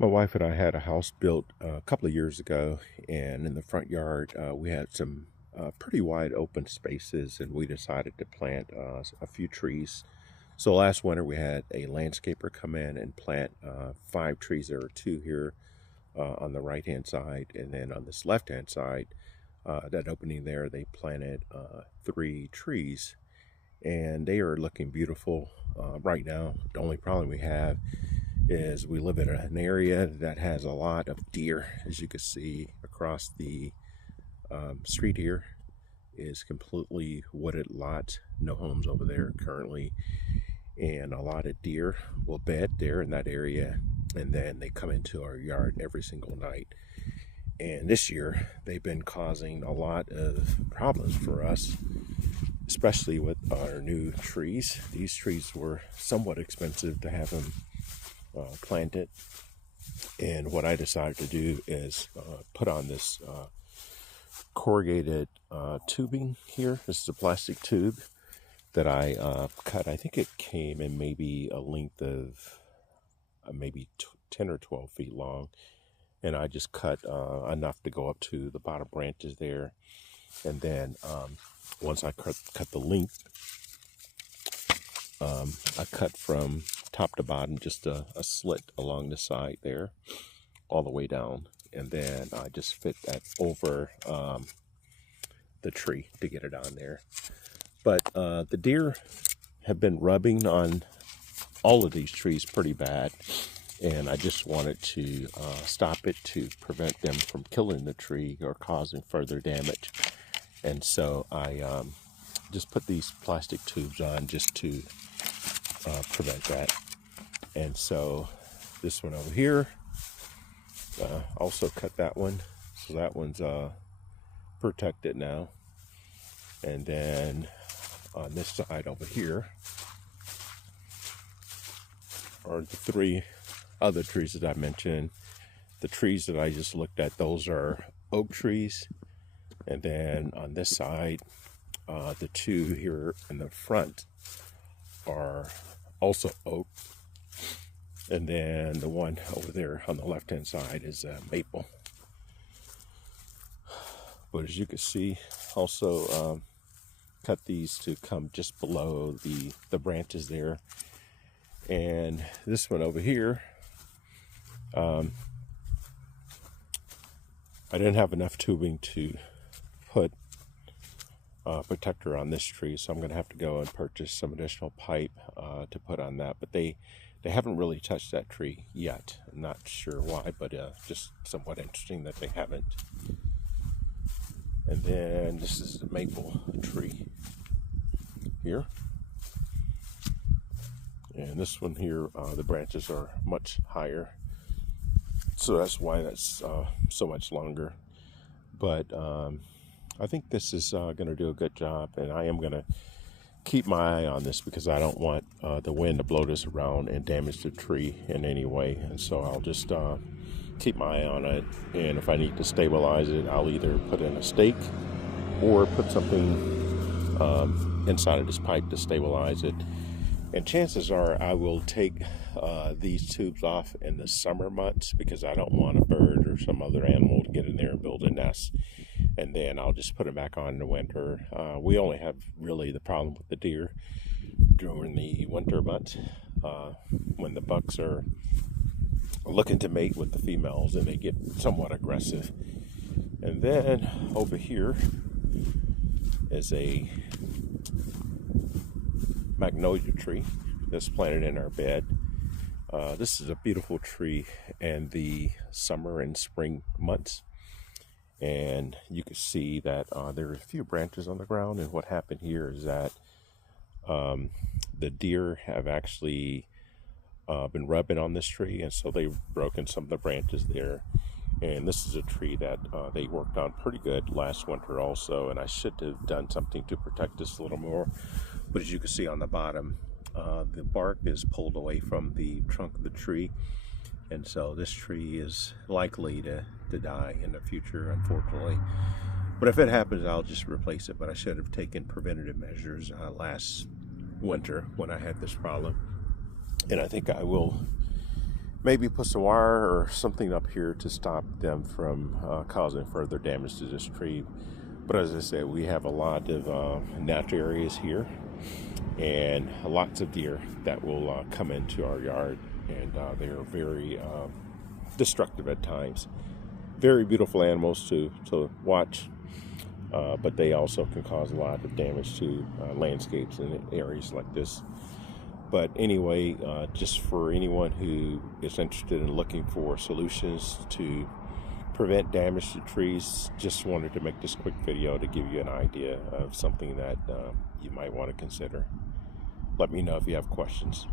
My wife and I had a house built a couple of years ago, and in the front yard, we had some pretty wide open spaces, and we decided to plant a few trees. So last winter, we had a landscaper come in and plant 5 trees. There are two here on the right hand side, and then on this left hand side, that opening there, they planted 3 trees, and they are looking beautiful right now. The only problem we have is we live in an area that has a lot of deer. As you can see across the street here is completely wooded lot, no homes over there currently, and a lot of deer will bed there in that area, and then they come into our yard every single night. And this year they've been causing a lot of problems for us, especially with our new trees. These trees were somewhat expensive to have them planted, and what I decided to do is put on this corrugated tubing here. This is a plastic tube that I cut. I think it came in maybe a length of maybe 10 or 12 feet long, and I just cut enough to go up to the bottom branches there. And then once I cut the length, I cut from top to bottom, just a slit along the side there, all the way down. And then I just fit that over the tree to get it on there. But the deer have been rubbing on all of these trees pretty bad. And I just wanted to stop it to prevent them from killing the tree or causing further damage. And so I just put these plastic tubes on just to prevent that. And so this one over here, also cut that one, so that one's protected now. And then on this side over here are the 3 other trees that I mentioned. The trees that I just looked at, those are oak trees. And then on this side, the 2 here in the front are also oak. And then the one over there on the left hand side is maple. But as you can see, also cut these to come just below the branches there. And this one over here, I didn't have enough tubing to put protector on this tree, so I'm going to have to go and purchase some additional pipe to put on that. But they haven't really touched that tree yet. I'm not sure why, but just somewhat interesting that they haven't. And then this is the maple tree here. And this one here, the branches are much higher, so that's why that's so much longer. But I think this is going to do a good job, and I am going to keep my eye on this because I don't want the wind to blow this around and damage the tree in any way. And so I'll just keep my eye on it, and if I need to stabilize it, I'll either put in a stake or put something inside of this pipe to stabilize it. And chances are I will take these tubes off in the summer months because I don't want a bird or some other animal to get in there and build a nest. And then I'll just put them back on in the winter. We only have really the problem with the deer during the winter months when the bucks are looking to mate with the females and they get somewhat aggressive. And then over here is a Magnolia tree that's planted in our bed. This is a beautiful tree in the summer and spring months. And you can see that there are a few branches on the ground, and what happened here is that the deer have actually been rubbing on this tree, and so they've broken some of the branches there. And this is a tree that they worked on pretty good last winter also, and I should have done something to protect this a little more. But as you can see on the bottom, the bark is pulled away from the trunk of the tree, and so this tree is likely to die in the future, unfortunately. But if it happens, I'll just replace it. But I should have taken preventative measures last winter when I had this problem, and I think I will maybe put some wire or something up here to stop them from causing further damage to this tree. But as I said, we have a lot of natural areas here and lots of deer that will come into our yard, and they are very destructive at times. Very beautiful animals to watch, but they also can cause a lot of damage to landscapes in areas like this. But anyway, just for anyone who is interested in looking for solutions to prevent damage to trees, just wanted to make this quick video to give you an idea of something that you might want to consider. Let me know if you have questions.